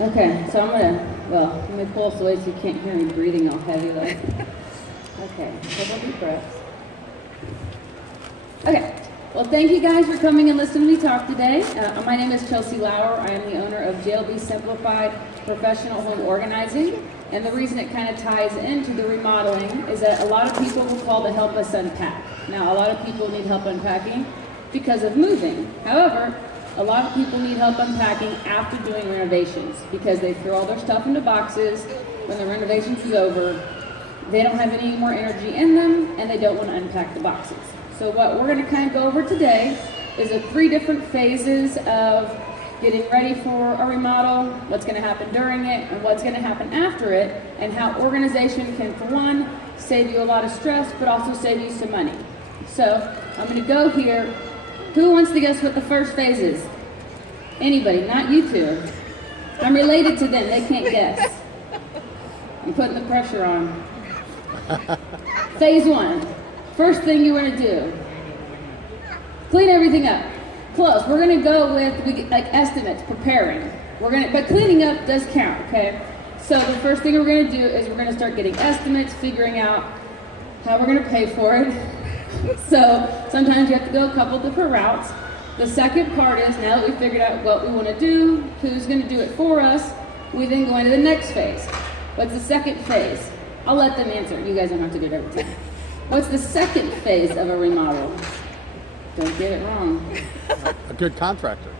Okay, so let me pull this away so you can't hear me breathing all heavy though. Okay, couple deep breaths. Okay, well thank you guys for coming and listening to me talk today. My name is Chelsea Lauer. I am the owner of JLB Simplified Professional Home Organizing. And the reason it kind of ties into the remodeling is that a lot of people will call to help us unpack. Now, a lot of people need help unpacking because of moving. However, a lot of people need help unpacking after doing renovations because they throw all their stuff into boxes. When the renovations is over, they don't have any more energy in them and they don't want to unpack the boxes. So what we're going to kind of go over today is the 3 different phases of getting ready for a remodel, what's going to happen during it, and what's going to happen after it, and how organization can, for one, save you a lot of stress, but also save you some money. So I'm going to go here. Who wants to guess what the first phase is? Anybody, not you two. I'm related to them, they can't guess. I'm putting the pressure on. Phase 1, first thing you want to do, clean everything up. Close. We're going to go with like estimates, preparing. But cleaning up does count, okay? So the first thing we're going to do is we're going to start getting estimates, figuring out how we're going to pay for it. So sometimes you have to go a couple different routes. The second part is, now that we figured out what we want to do, who's going to do it for us, we then go into the next phase. What's the second phase? I'll let them answer. You guys don't have to do it every time. What's the second phase of a remodel? Don't get it wrong. A good contractor.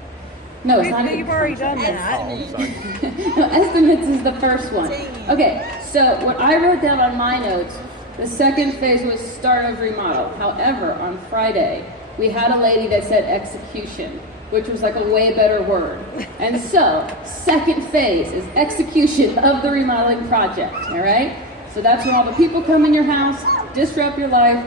No, it's not. You've already done that. No, estimates is the first one. Okay, so what I wrote down on my notes, the second phase was start of remodel. However, on Friday, we had a lady that said execution, which was like a way better word. And so, second phase is execution of the remodeling project, all right? So that's when all the people come in your house, disrupt your life,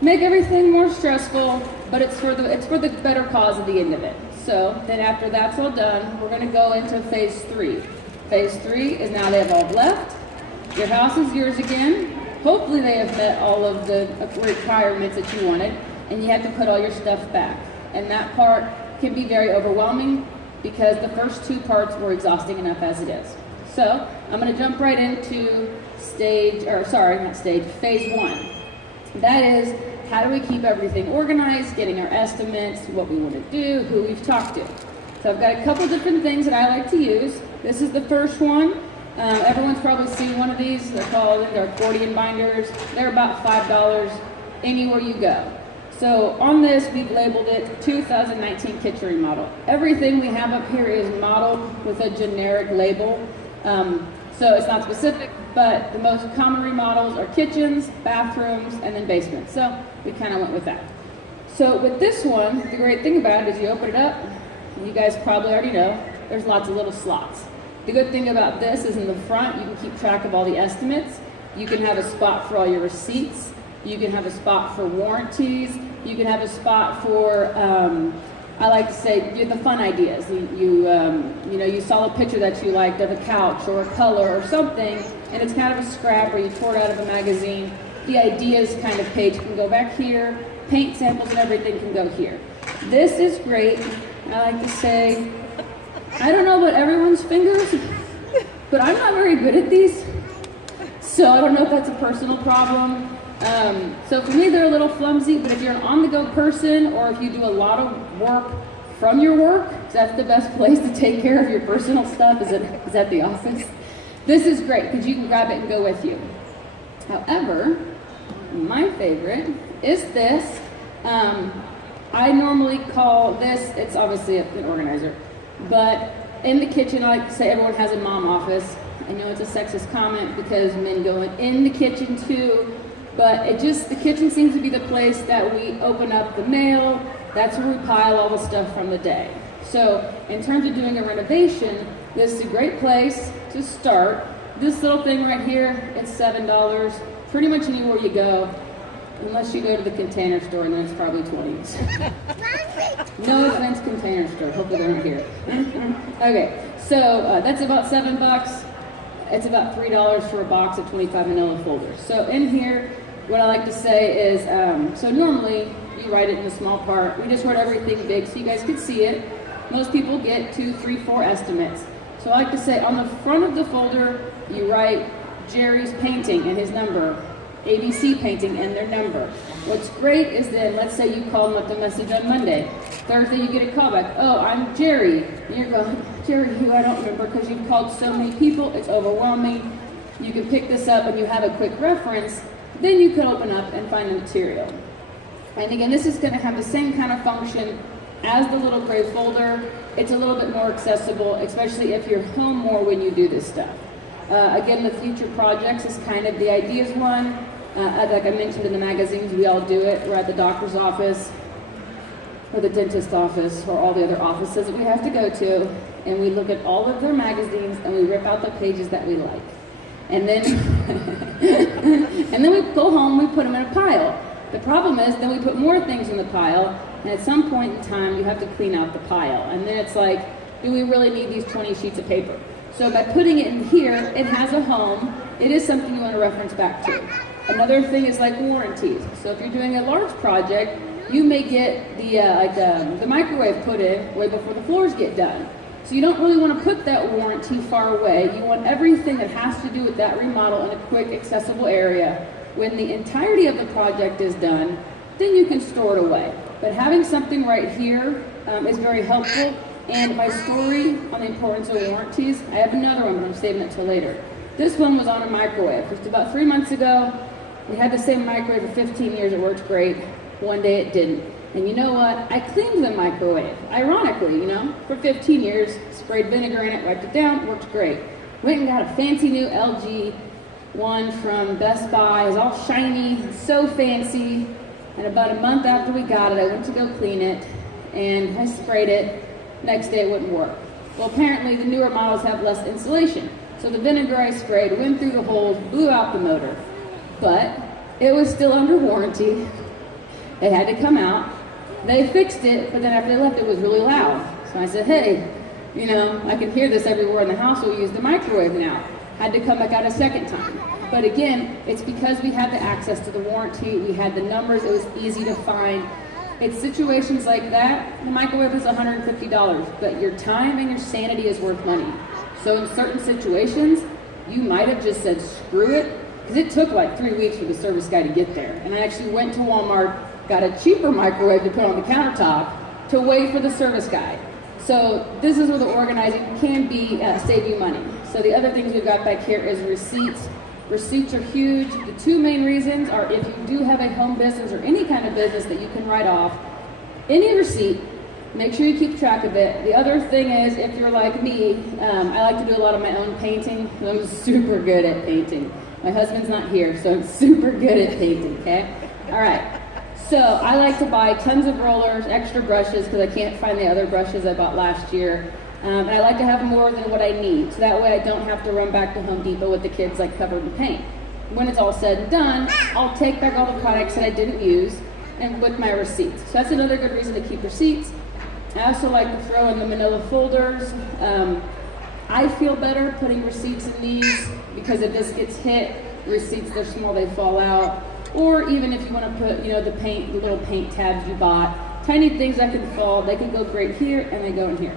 make everything more stressful, but it's for the better cause at the end of it. So then after that's all done, we're going to go into phase 3. Phase 3 is now they have all left. Your house is yours again. Hopefully they have met all of the requirements that you wanted, and you have to put all your stuff back. And that part can be very overwhelming because the first 2 parts were exhausting enough as it is. So I'm going to jump right into phase 1. That is, how do we keep everything organized, getting our estimates, what we want to do, who we've talked to. So I've got a couple different things that I like to use. This is the first one. Everyone's probably seen one of these. They're called accordion binders. They're about $5 anywhere you go. So on this, we've labeled it 2019 kitchen remodel. Everything we have up here is modeled with a generic label. So it's not specific, but the most common remodels are kitchens, bathrooms, and then basements. So we kind of went with that. So with this one, the great thing about it is you open it up, and you guys probably already know, there's lots of little slots. The good thing about this is in the front, you can keep track of all the estimates. You can have a spot for all your receipts. You can have a spot for warranties. You can have a spot for, I like to say, the fun ideas. You saw a picture that you liked of a couch or a color or something, and it's kind of a scrap or you tore it out of a magazine. The ideas kind of page can go back here. Paint samples and everything can go here. This is great. I like to say, I don't know about everyone's fingers, but I'm not very good at these. So I don't know if that's a personal problem. So for me, they're a little flimsy, but if you're an on-the-go person or if you do a lot of work from your work, that's the best place to take care of your personal stuff is at the office. This is great because you can grab it and go with you. However, my favorite is this. I normally call this, it's obviously an organizer, but in the kitchen, I like to say everyone has a mom office. I know it's a sexist comment because men go in the kitchen too, but the kitchen seems to be the place that we open up the mail. That's where we pile all the stuff from the day. So in terms of doing a renovation, this is a great place to start. This little thing right here, it's $7. Pretty much anywhere you go, unless you go to the Container Store, and then it's probably 20. No offense, Container Store. Hopefully they're not here. Okay, so that's about $7. It's about $3 for a box of 25 manila folders. So in here, what I like to say is, so normally you write it in a small part. We just wrote everything big so you guys could see it. Most people get 2, 3, 4 estimates. So I like to say on the front of the folder, you write Jerry's painting and his number, ABC painting and their number. What's great is then, let's say you call and left a message on Monday. Thursday you get a call back, oh, I'm Jerry. And you're going, Jerry who? I don't remember, because you've called so many people, it's overwhelming. You can pick this up and you have a quick reference, then you can open up and find the material. And again, this is going to have the same kind of function as the little gray folder. It's a little bit more accessible, especially if you're home more when you do this stuff. Again, the future projects is kind of the ideas one. Like I mentioned in the magazines, we all do it. We're at the doctor's office, or the dentist's office, or all the other offices that we have to go to, and we look at all of their magazines and we rip out the pages that we like. And then, and then we go home, we put them in a pile. The problem is, then we put more things in the pile, and at some point in time, you have to clean out the pile. And then it's like, do we really need these 20 sheets of paper? So by putting it in here, it has a home. It is something you want to reference back to. Another thing is like warranties. So if you're doing a large project, you may get the microwave put in way before the floors get done. So you don't really want to put that warranty far away. You want everything that has to do with that remodel in a quick, accessible area. When the entirety of the project is done, then you can store it away. But having something right here is very helpful. And my story on the importance of warranties, I have another one, but I'm saving it till later. This one was on a microwave. Just about 3 months ago, we had the same microwave for 15 years. It worked great. One day it didn't. And you know what? I cleaned the microwave. Ironically, you know, for 15 years, sprayed vinegar in it, wiped it down, worked great. Went and got a fancy new LG one from Best Buy. It was all shiny, so fancy. And about a month after we got it, I went to go clean it, and I sprayed it. Next day it wouldn't work. Well, apparently the newer models have less insulation. So the vinegar I sprayed went through the holes, blew out the motor. But it was still under warranty. It had to come out. They fixed it, but then after they left, it was really loud. So I said, hey, you know, I can hear this everywhere in the house, we'll use the microwave now. Had to come back out a second time. But again, it's because we had the access to the warranty, we had the numbers, it was easy to find. It's situations like that, the microwave is $150, but your time and your sanity is worth money. So in certain situations, you might have just said, screw it, because it took like 3 weeks for the service guy to get there. And I actually went to Walmart, got a cheaper microwave to put on the countertop to wait for the service guy. So this is where the organizing can be save you money. So the other things we've got back here is receipts. Receipts are huge. The two main reasons are if you do have a home business or any kind of business that you can write off, any receipt, make sure you keep track of it. The other thing is, if you're like me, I like to do a lot of my own painting. I'm super good at painting. My husband's not here, so I'm super good at painting, okay? All right. So I like to buy tons of rollers, extra brushes, because I can't find the other brushes I bought last year. And I like to have more than what I need, so that way I don't have to run back to Home Depot with the kids like covered in paint. When it's all said and done, I'll take back all the products that I didn't use and with my receipts. So that's another good reason to keep receipts. I also like to throw in the manila folders. I feel better putting receipts in these because if this gets hit, receipts, they're small, they fall out. Or even if you want to put, you know, the little paint tabs you bought, tiny things that can fall, they can go great here and they go in here.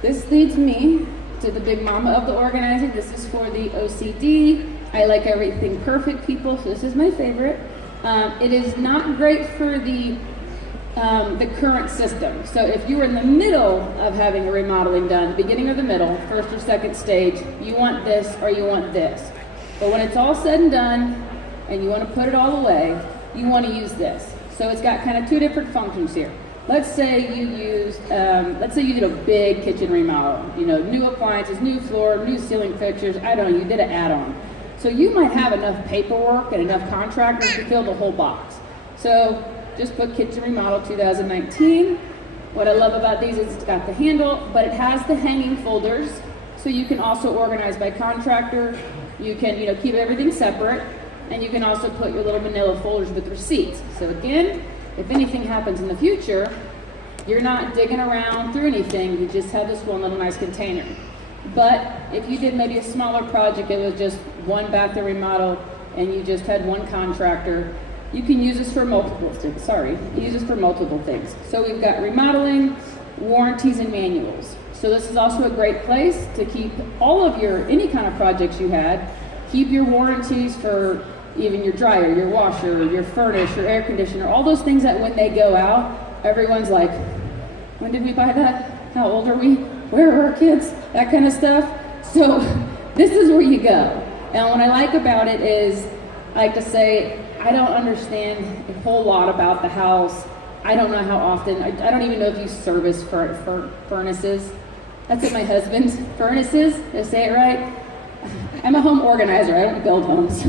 This leads me to the big mama of the organizing. This is for the OCD. I like everything perfect, people, so this is my favorite. It is not great for the current system. So if you were in the middle of having a remodeling done, the beginning or the middle, first or second stage, you want this or you want this. But when it's all said and done, and you want to put it all away, you want to use this. So it's got kind of two different functions here. Let's say you did a big kitchen remodel, you know, new appliances, new floor, new ceiling fixtures, I don't know, you did an add-on. So you might have enough paperwork and enough contractors to fill the whole box. So just put kitchen remodel 2019. What I love about these is it's got the handle, but it has the hanging folders, so you can also organize by contractor. You can, you know, keep everything separate, and you can also put your little manila folders with receipts. So again, if anything happens in the future, you're not digging around through anything, you just have this one little nice container. But if you did maybe a smaller project, it was just one bathroom remodel, and you just had one contractor, you can use this for multiple things. So we've got remodeling, warranties, and manuals. So this is also a great place to keep all of your, any kind of projects you had, keep your warranties for even your dryer, your washer, your furnace, your air conditioner, all those things that when they go out, everyone's like, when did we buy that? How old are we? Where are our kids? That kind of stuff. So this is where you go. And what I like about it is, I like to say, I don't understand a whole lot about the house. I don't know how often, I don't even know if you service furnaces. That's what my husband's furnaces, did I say it right? I'm a home organizer, I don't build homes.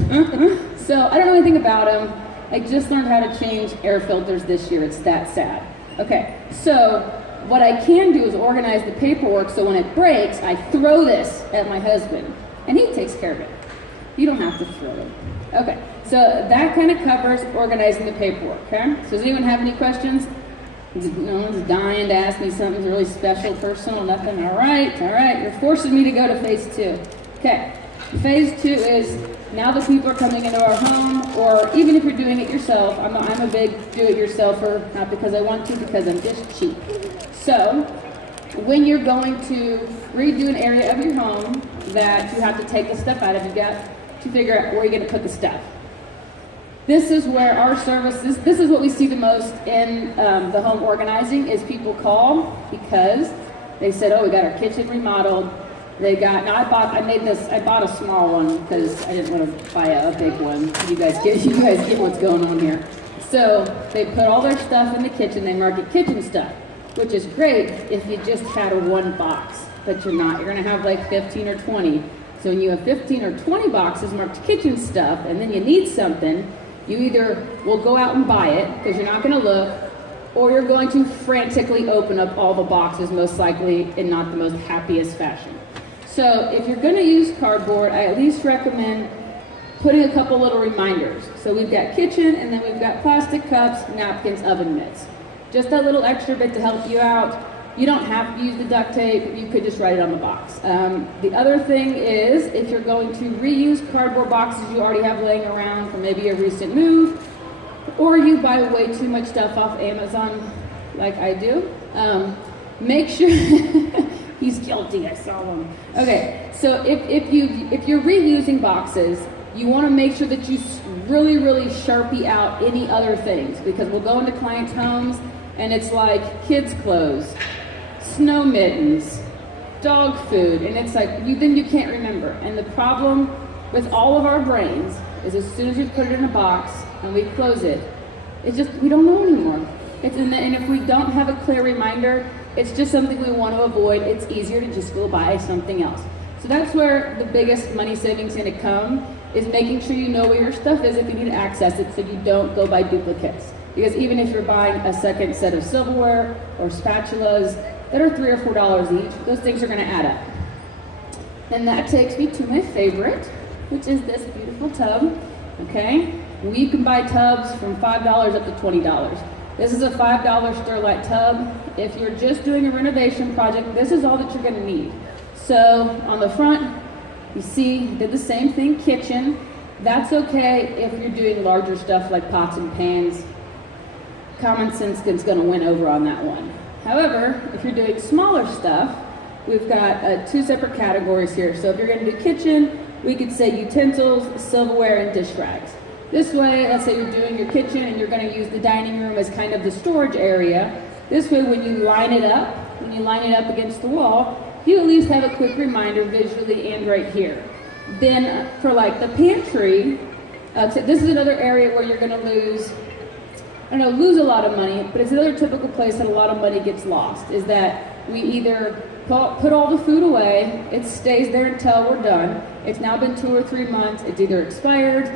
So I don't know anything about them. I just learned how to change air filters this year, it's that sad. Okay, so what I can do is organize the paperwork so when it breaks, I throw this at my husband and he takes care of it. You don't have to throw it. Okay, so that kind of covers organizing the paperwork, okay? So does anyone have any questions? No one's dying to ask me something really special, personal, nothing? All right, you're forcing me to go to phase 2. Okay, phase 2 is now that people are coming into our home, or even if you're doing it yourself. I'm a big do-it-yourselfer, not because I want to, because I'm just cheap. So, when you're going to redo an area of your home that you have to take the stuff out of, you've got to figure out where you're going to put the stuff. This is where our services, this is what we see the most in the home organizing, is people call because they said, oh, we got our kitchen remodeled. They got, now I bought a small one because I didn't want to buy a big one. You guys get what's going on here. So they put all their stuff in the kitchen, they mark it kitchen stuff, which is great if you just had one box, but you're not. You're gonna have like 15 or 20. So when you have 15 or 20 boxes marked kitchen stuff, and then you need something, you either will go out and buy it, because you're not gonna look, or you're going to frantically open up all the boxes, most likely in not the most happiest fashion. So if you're gonna use cardboard, I at least recommend putting a couple little reminders. So we've got kitchen, and then we've got plastic cups, napkins, oven mitts. Just that little extra bit to help you out. You don't have to use the duct tape, you could just write it on the box. The other thing is, if you're going to reuse cardboard boxes you already have laying around from maybe a recent move, or you buy way too much stuff off Amazon, like I do, make sure, he's guilty, I saw him. Okay, so if you're reusing boxes, you want to make sure that you really Sharpie out any other things, because we'll go into clients' homes and it's like kids' clothes, snow mittens, dog food, and it's like, then you can't remember. And the problem with all of our brains is as soon as we put it in a box and we close it, it's just, we don't know anymore. And if we don't have a clear reminder, it's just something we want to avoid. It's easier to just go buy something else. So that's where the biggest money savings is going to come, is making sure you know where your stuff is if you need to access it, so you don't go buy duplicates. Because even if you're buying a second set of silverware or spatulas that are $3 or $4 each, those things are going to add up. And that takes me to my favorite, which is this beautiful tub. Okay, we can buy tubs from $5 up to $20. This is a $5 Sterlite tub. If you're just doing a renovation project, this is all that you're going to need. So on the front, you see, did the same thing, kitchen. That's okay if you're doing larger stuff like pots and pans. Common sense is going to win over on that one. However, if you're doing smaller stuff, we've got 2 separate categories here. So if you're going to do kitchen, we could say utensils, silverware, and dish rags. This way, let's say you're doing your kitchen and you're going to use the dining room as kind of the storage area. This way, when you line it up against the wall, you at least have a quick reminder visually and right here. Then for like the pantry, so this is another area where you're going to lose a lot of money, but it's another typical place that a lot of money gets lost, is that we either put all the food away, it stays there until we're done, it's now been 2 or 3 months, it's either expired,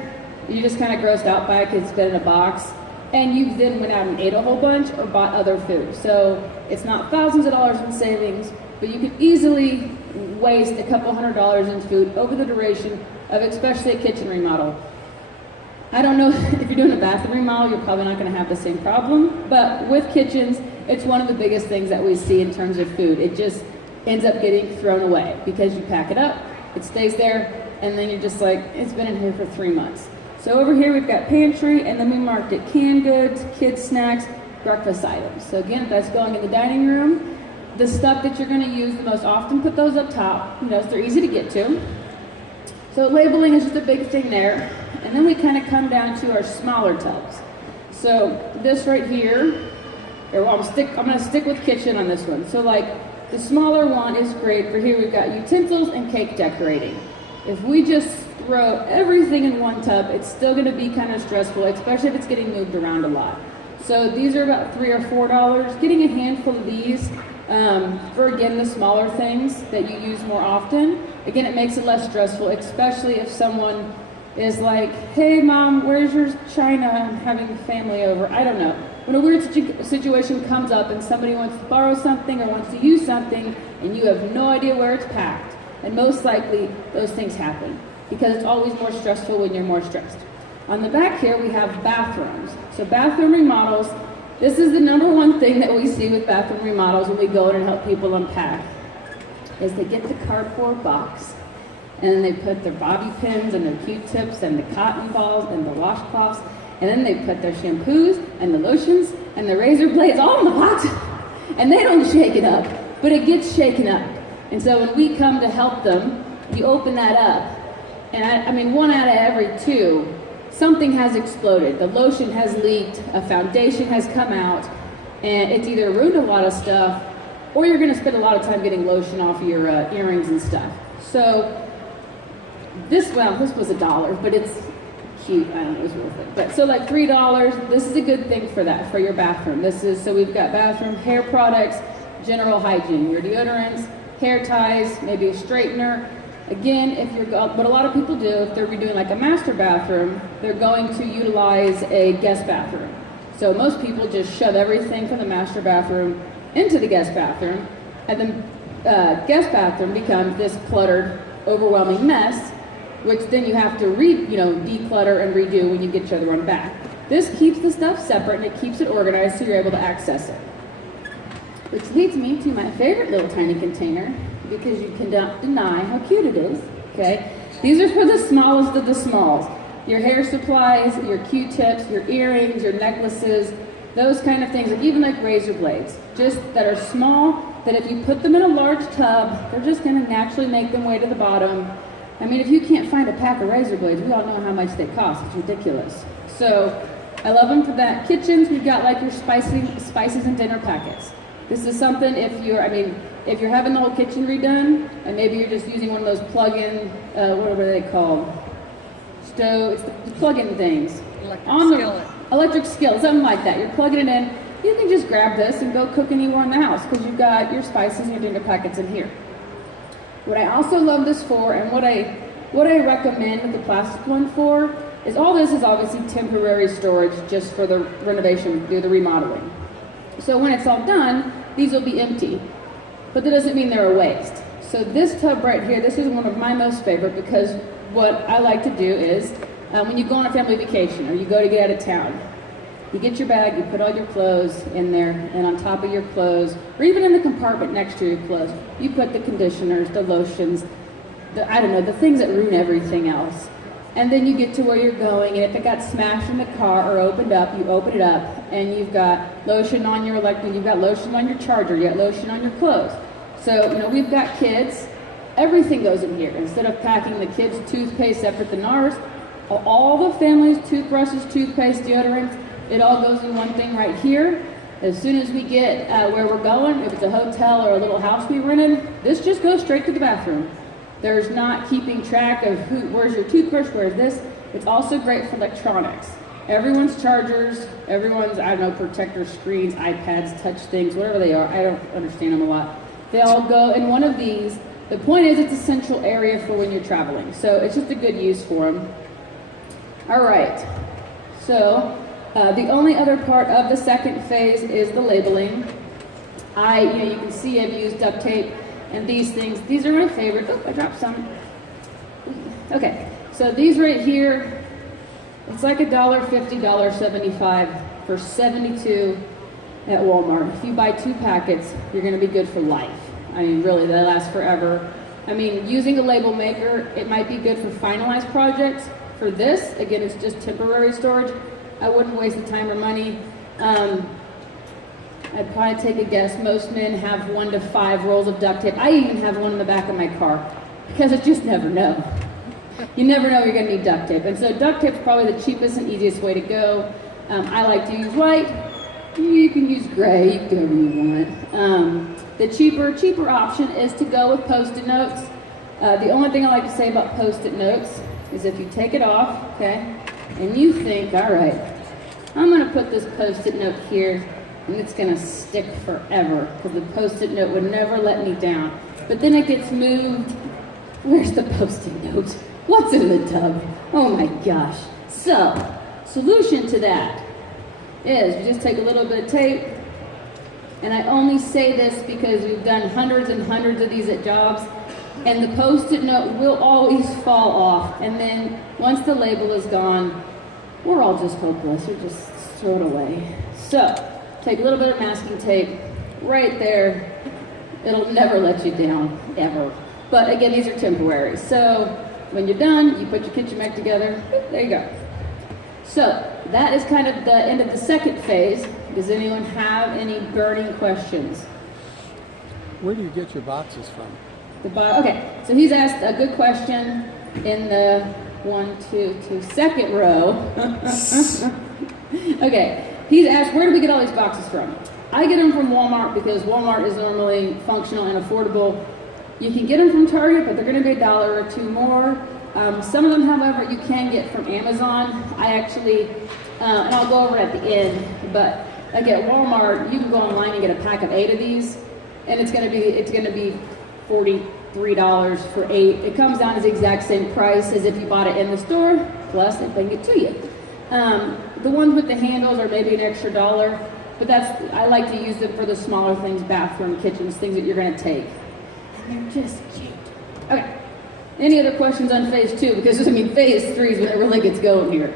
you just kind of grossed out by it because it's been in a box, and you then went out and ate a whole bunch or bought other food. So it's not thousands of dollars in savings, but you could easily waste a couple $100 in food over the duration of especially a kitchen remodel. I don't know if you're doing a bathroom remodel, you're probably not going to have the same problem, but with kitchens, it's one of the biggest things that we see in terms of food. It just ends up getting thrown away because you pack it up, it stays there, and then you're just like, it's been in here for 3 months. So over here we've got pantry, and then we marked it canned goods, kids snacks, breakfast items. So again, if that's going in the dining room, the stuff that you're going to use the most often, put those up top. So they're easy to get to. So labeling is just a big thing there. And then we kind of come down to our smaller tubs. So this right here, I'm going to stick with kitchen on this one. So like the smaller one is great for here. We've got utensils and cake decorating. If we just throw everything in one tub, it's still going to be kind of stressful, especially if it's getting moved around a lot. So these are about $3 or $4. Getting a handful of these for, again, the smaller things that you use more often. Again, it makes it less stressful, especially if someone is like, hey mom, where's your china? I'm having family over. I don't know. When a weird situation comes up and somebody wants to borrow something or wants to use something and you have no idea where it's packed, and most likely those things happen because it's always more stressful when you're more stressed. On the back here, we have bathrooms. So bathroom remodels, this is the number one thing that we see with bathroom remodels when we go in and help people unpack, is they get the cardboard box and then they put their bobby pins and their Q-tips and the cotton balls and the washcloths, and then they put their shampoos and the lotions and the razor blades all in the box, and they don't shake it up, but it gets shaken up. And so when we come to help them, you open that up, and I mean 1 out of every 2, something has exploded. The lotion has leaked, a foundation has come out, and it's either ruined a lot of stuff, or you're going to spend a lot of time getting lotion off your earrings and stuff. So this was $1, but it's cute. I don't know, it was worth it. But so like $3, this is a good thing for that, for your bathroom. So we've got bathroom hair products, general hygiene, your deodorants, hair ties, maybe a straightener. Again, what a lot of people do, if they're redoing like a master bathroom, they're going to utilize a guest bathroom. So most people just shove everything from the master bathroom into the guest bathroom, and the guest bathroom becomes this cluttered, overwhelming mess, which then you have to declutter and redo when you get your other one back. This keeps the stuff separate and it keeps it organized so you're able to access it. Which leads me to my favorite little tiny container, because you cannot deny how cute it is, okay? These are for the smallest of the smalls. Your hair supplies, your Q-tips, your earrings, your necklaces, those kind of things, even like razor blades, just that are small, that if you put them in a large tub, they're just gonna naturally make them way to the bottom. I mean, if you can't find a pack of razor blades, we all know how much they cost. It's ridiculous. So I love them for that. Kitchens, we've got like your spices and dinner packets. This is something if you're having the whole kitchen redone, and maybe you're just using one of those plug-in, what are they called? It's the plug-in things. Electric skillet, something like that. You're plugging it in. You can just grab this and go cook anywhere in the house because you've got your spices and your dinner packets in here. What I also love this for, and what I recommend the plastic one for, is all this is obviously temporary storage just for the renovation, the remodeling. So when it's all done, these will be empty, but that doesn't mean they're a waste. So this tub right here, this is one of my most favorite, because what I like to do is, when you go on a family vacation or you go to get out of town, you get your bag, you put all your clothes in there, and on top of your clothes, or even in the compartment next to your clothes, you put the conditioners, the lotions, the things that ruin everything else. And then you get to where you're going, and if it got smashed in the car or opened up, you open it up, and you've got lotion on your you've got lotion on your charger, you got lotion on your clothes. So, we've got kids, everything goes in here. Instead of packing the kids' toothpaste separate than ours, all the family's toothbrushes, toothpaste, deodorants, it all goes in one thing right here. As soon as we get where we're going, if it's a hotel or a little house we rented, this just goes straight to the bathroom. There's not keeping track of where's your toothbrush, where's this. It's also great for electronics. Everyone's chargers, everyone's, protector screens, iPads, touch things, whatever they are. I don't understand them a lot. They all go in one of these. The point is it's a central area for when you're traveling. So it's just a good use for them. All right. So the only other part of the second phase is the labeling. You can see I've used duct tape and these things. These are my favorite. Oh, I dropped some. Okay, so these right here, it's like $1.50, $1.75 for 72 at Walmart. If you buy 2 packets, you're gonna be good for life. Really, they last forever. Using a label maker, it might be good for finalized projects. For this, again, it's just temporary storage. I wouldn't waste the time or money. I'd probably take a guess. Most men have 1 to 5 rolls of duct tape. I even have one in the back of my car because I just never know. You never know you're going to need duct tape. And so duct tape's probably the cheapest and easiest way to go. I like to use white. You can use gray. You can do whatever you want. The cheaper option is to go with Post-it notes. The only thing I like to say about Post-it notes is if you take it off, okay, and you think, all right, I'm going to put this Post-it note here, and it's going to stick forever because the Post-it note would never let me down. But then it gets moved. Where's the Post-it note? What's in the tub? Oh my gosh. So, solution to that is you just take a little bit of tape, and I only say this because we've done hundreds and hundreds of these at jobs, and the Post-it note will always fall off, and then once the label is gone, we're all just hopeless. We just throw it away. So, take a little bit of masking tape right there. It'll never let you down, ever. But again, these are temporary. So, when you're done, you put your kitchen back together. There you go. So, that is kind of the end of the second phase. Does anyone have any burning questions? Where do you get your boxes from? Okay, so he's asked a good question in the second row. Okay, he's asked, where do we get all these boxes from? I get them from Walmart because Walmart is normally functional and affordable. You can get them from Target, but they're going to be $1 or $2 more. Some of them, however, you can get from Amazon. I actually, and I'll go over it at the end, but like at Walmart, you can go online and get a pack of 8 of these, and it's going to be $43 for 8. It comes down to the exact same price as if you bought it in the store, plus they bring it to you. The ones with the handles are maybe an extra $1, but I like to use them for the smaller things, bathroom, kitchens, things that you're going to take. And they're just cute. Okay. Any other questions on phase 2? Because, phase 3 is when it really gets going here.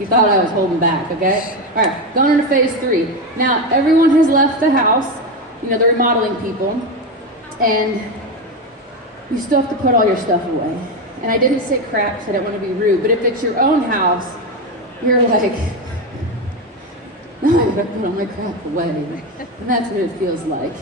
You thought I was holding back, okay? All right, going into phase 3. Now, everyone has left the house, the remodeling people, and you still have to put all your stuff away. And I didn't say crap because I don't want to be rude, but if it's your own house, you're like, no, I gotta put all my crap away. And that's what it feels like.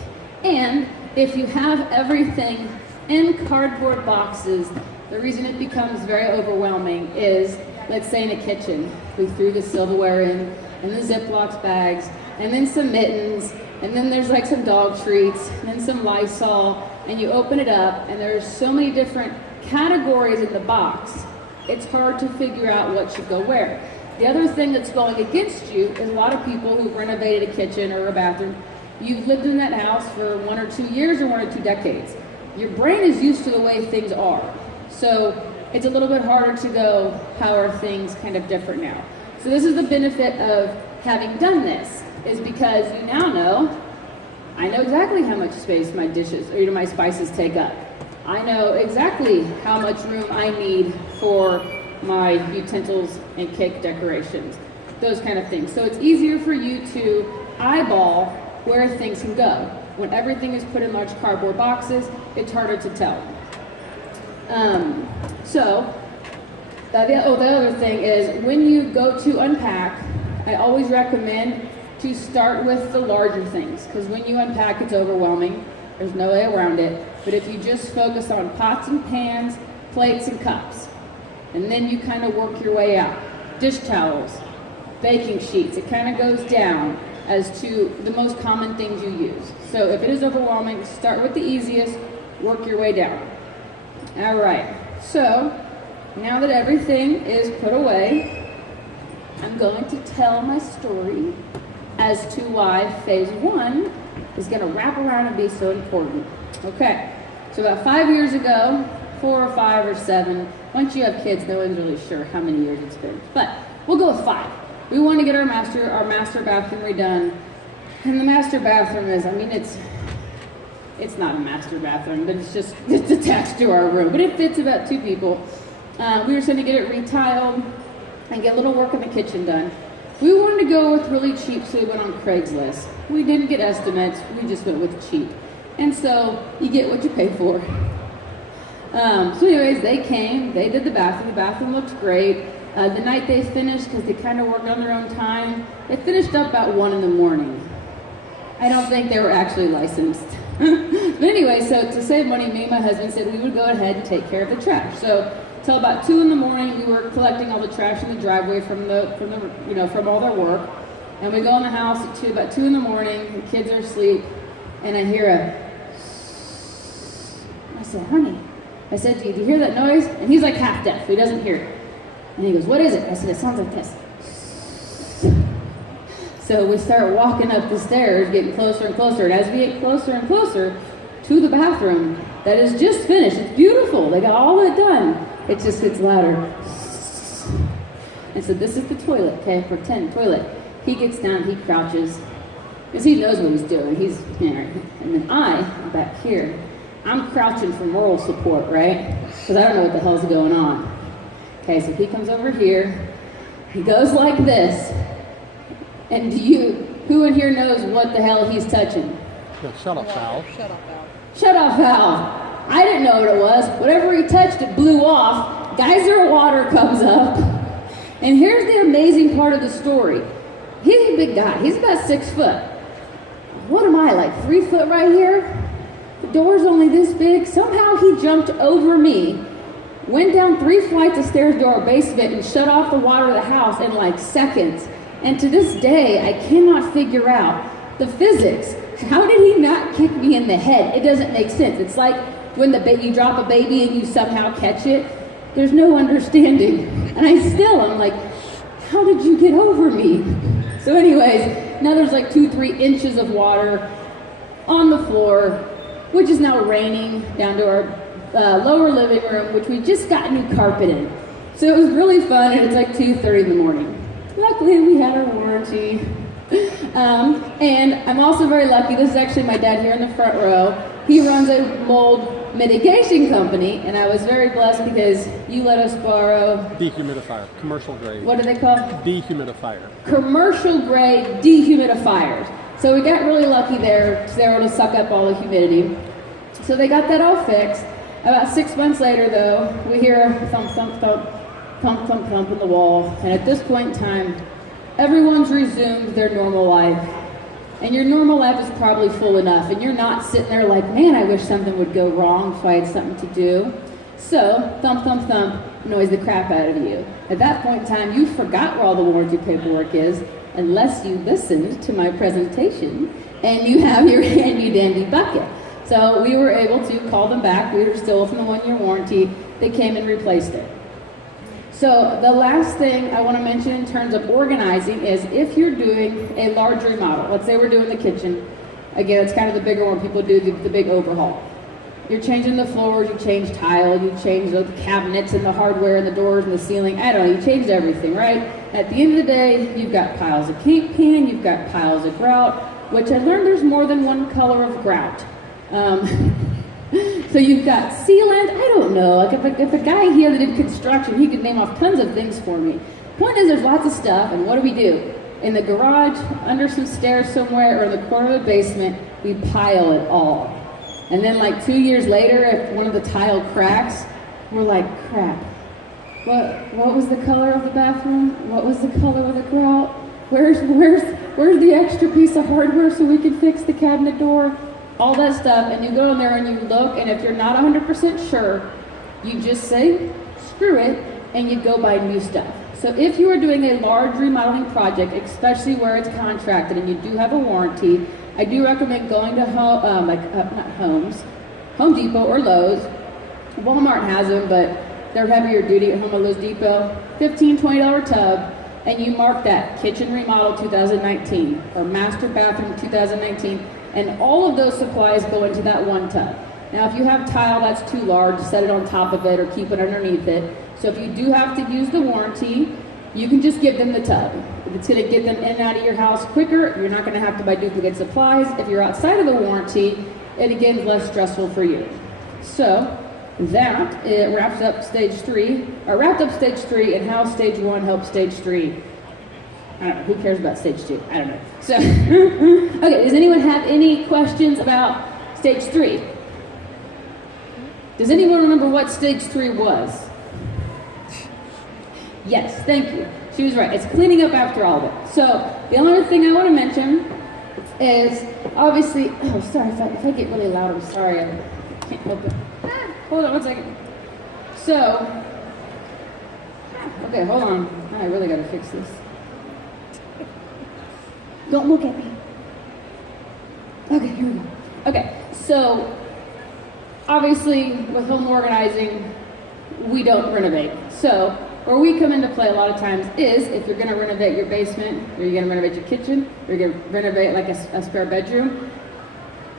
And if you have everything in cardboard boxes, the reason it becomes very overwhelming is, let's say in a kitchen, we threw the silverware in, and the Ziploc bags, and then some mittens, and then there's like some dog treats, and then some Lysol, and you open it up, and there's so many different categories in the box, it's hard to figure out what should go where. The other thing that's going against you is a lot of people who've renovated a kitchen or a bathroom, you've lived in that house for 1 or 2 years or 1 or 2 decades. Your brain is used to the way things are. So it's a little bit harder to go, how are things kind of different now? So this is the benefit of having done this, is because you now know, I know exactly how much space my dishes, or my spices take up. I know exactly how much room I need for my utensils and cake decorations, those kind of things. So it's easier for you to eyeball where things can go. When everything is put in large cardboard boxes, it's harder to tell. The other thing is, when you go to unpack, I always recommend to start with the larger things, because when you unpack, it's overwhelming. There's no way around it. But if you just focus on pots and pans, plates and cups, and then you kind of work your way out. Dish towels, baking sheets, it kind of goes down as to the most common things you use. So if it is overwhelming, start with the easiest, work your way down. All right, so now that everything is put away, I'm going to tell my story as to why phase 1 is going to wrap around and be so important. Okay, so about 5 years ago, 4 or 5 or 7, once you have kids, no one's really sure how many years it's been, but we'll go with 5. We want to get our master bathroom redone, and the master bathroom is, it's not a master bathroom, but it's attached to our room, but it fits about 2 people. We were trying to get it retiled and get a little work in the kitchen done. We wanted to go with really cheap, so we went on Craigslist. We didn't get estimates, we just went with cheap. And so, you get what you pay for. So anyways, they came, they did the bathroom looked great. The night they finished, because they kind of worked on their own time, they finished up about 1 in the morning. I don't think they were actually licensed. But anyway, so to save money, me and my husband said we would go ahead and take care of the trash. So till about 2 in the morning, we were collecting all the trash in the driveway from all their work. And we go in the house at about 2 in the morning, the kids are asleep, and I hear I said, honey, I said, do you hear that noise? And he's like half deaf, he doesn't hear it. And he goes, what is it? I said, it sounds like this. So we start walking up the stairs, getting closer and closer. And as we get closer and closer to the bathroom that is just finished, it's beautiful. They got all of it done. It just gets louder. And so this is the toilet, okay? Pretend toilet. He gets down, he crouches, because he knows what he's doing. He's here. And then I'm back here. I'm crouching for moral support, right? Because I don't know what the hell's going on. Okay, so he comes over here. He goes like this. And who in here knows what the hell he's touching? The shut-off valve. Shut-off valve. I didn't know what it was. Whatever he touched, it blew off. Geyser of water comes up. And here's the amazing part of the story. He's a big guy. He's about 6 foot. What am I, like 3 foot right here? The door's only this big. Somehow he jumped over me, went down 3 flights of stairs to our basement, and shut off the water of the house in like seconds. And to this day, I cannot figure out the physics. How did he not kick me in the head? It doesn't make sense. It's like when you drop a baby and you somehow catch it. There's no understanding. And I'm like, how did you get over me? So anyways, now there's like 2-3 inches of water on the floor, which is now raining down to our lower living room, which we just got new carpet in. So it was really fun, and it's like 2:30 in the morning. Luckily, we had our warranty. And I'm also very lucky. This is actually my dad here in the front row. He runs a mold mitigation company, and I was very blessed because you let us borrow... Dehumidifier, commercial grade. What are they called? Dehumidifier. Commercial grade dehumidifiers. So we got really lucky there because they were able to suck up all the humidity. So they got that all fixed. About 6 months later, though, we hear a thump, thump, thump, thump, thump, thump in the wall. And at this point in time, everyone's resumed their normal life. And your normal life is probably full enough. And you're not sitting there like, man, I wish something would go wrong if I had something to do. So, thump, thump, thump, annoys the crap out of you. At that point in time, you forgot where all the warranty paperwork is, unless you listened to my presentation, and you have your handy-dandy bucket. So we were able to call them back. We were still within the 1-year warranty. They came and replaced it. So the last thing I want to mention in terms of organizing is if you're doing a large remodel, let's say we're doing the kitchen, again, it's kind of the bigger one, people do the big overhaul. You're changing the floors, you change tile, you change the cabinets and the hardware and the doors and the ceiling, I don't know, you change everything, right? At the end of the day, you've got piles of paint pan, you've got piles of grout, which I learned there's more than one color of grout. So you've got sealant, I don't know, like if a guy here that did construction, he could name off tons of things for me. Point is there's lots of stuff, and what do? In the garage, under some stairs somewhere, or in the corner of the basement, we pile it all. And then like 2 years later, if one of the tile cracks, we're like, crap. What was the color of the bathroom? What was the color of the grout? Where's the extra piece of hardware so we can fix the cabinet door? All that stuff, and you go in there and you look, and if you're not 100% sure, you just say, screw it, and you go buy new stuff. So if you are doing a large remodeling project, especially where it's contracted and you do have a warranty, I do recommend going to Home Depot or Lowe's. Walmart has them, but they're heavier duty at Home or Lowe's Depot. $15, $20 tub, and you mark that kitchen remodel 2019 or master bathroom 2019. And all of those supplies go into that one tub. Now, if you have tile that's too large, set it on top of it or keep it underneath it. So if you do have to use the warranty, you can just give them the tub. If it's going to get them in and out of your house quicker, you're not going to have to buy duplicate supplies. If you're outside of the warranty, it again is less stressful for you. So that it wrapped up stage 3, and how stage 1 helps stage 3. I don't know, who cares about stage 2? I don't know. So, okay, does anyone have any questions about stage 3? Does anyone remember what stage 3 was? Yes, thank you. She was right. It's cleaning up after all of it. So, the only other thing I want to mention is obviously, oh, sorry, if I get really loud, I'm sorry, I can't help it. Hold on one second. So, okay, hold on. I really gotta fix this. Don't look at me. Okay, here we go. Okay, so, obviously, with home organizing, we don't renovate. So, where we come into play a lot of times is if you're gonna renovate your basement, or you're gonna renovate your kitchen, or you're gonna renovate like a spare bedroom,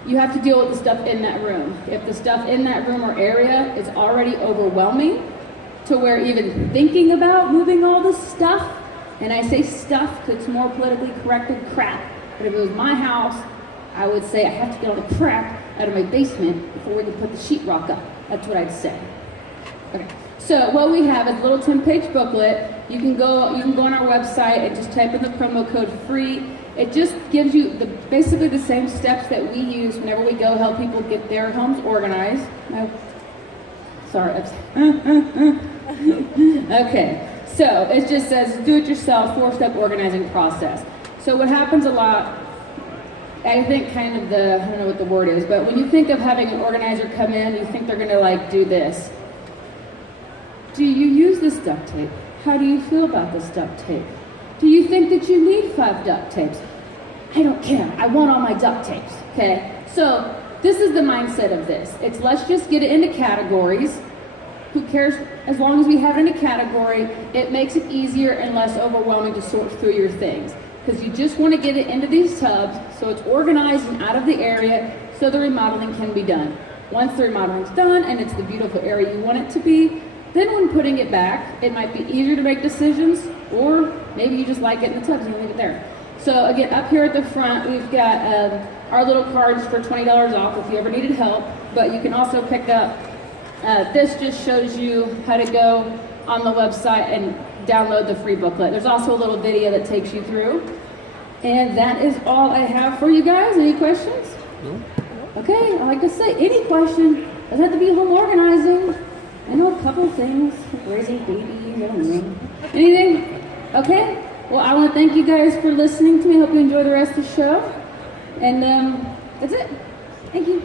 you have to deal with the stuff in that room. If the stuff in that room or area is already overwhelming to where even thinking about moving all this stuff, and I say stuff because it's more politically correct than crap, but if it was my house, I would say I have to get all the crap out of my basement before we can put the sheetrock up. That's what I'd say. Okay. So what we have is a little 10-page booklet. You can go on our website and just type in the promo code FREE. It just gives you basically the same steps that we use whenever we go help people get their homes organized. No. Sorry. Okay. So it just says do-it-yourself 4-step organizing process. So what happens a lot, I think kind of I don't know what the word is, but when you think of having an organizer come in, you think they're gonna like do this. Do you use this duct tape? How do you feel about this duct tape? Do you think that you need 5 duct tapes? I don't care. I want all my duct tapes, okay? So this is the mindset of this. It's let's just get it into categories. Who cares? As long as we have it in a category, it makes it easier and less overwhelming to sort through your things. Because you just want to get it into these tubs so it's organized and out of the area so the remodeling can be done. Once the remodeling's done and it's the beautiful area you want it to be, then when putting it back, it might be easier to make decisions, or maybe you just like it in the tubs and you leave it there. So again, up here at the front, we've got our little cards for $20 off if you ever needed help, but you can also pick up, this just shows you how to go on the website and download the free booklet. There's also a little video that takes you through. And that is all I have for you guys. Any questions? No. Okay, I like to say, any question. Doesn't have to be home organizing. I know a couple things, like raising babies, I don't know. Anything? Okay. Well, I want to thank you guys for listening to me. I hope you enjoy the rest of the show. And that's it. Thank you.